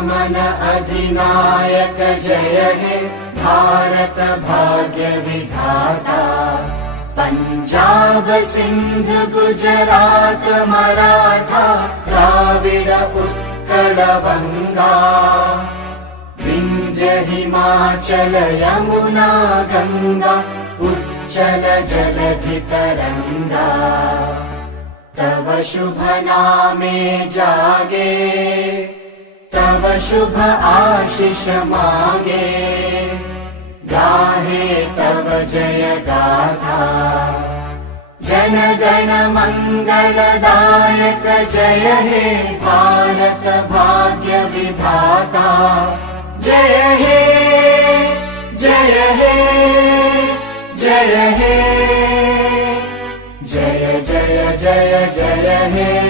मन अधिनायक जय हे भारत भाग्य विधाता। पंजाब सिंध गुजरात मराठा द्राविड उत्कल बंगा। विंध्य हिमाचल यमुना गंगा उच्चल जलधि तरंगा। तव शुभ नामे जागे तव शुभ आशीष मागे। गाहे तव जय गाथा जन गण मंगलदायक जय हे भारत भाग्य विधाता। जय हे जय हे जय हे जय जय जय जय हे।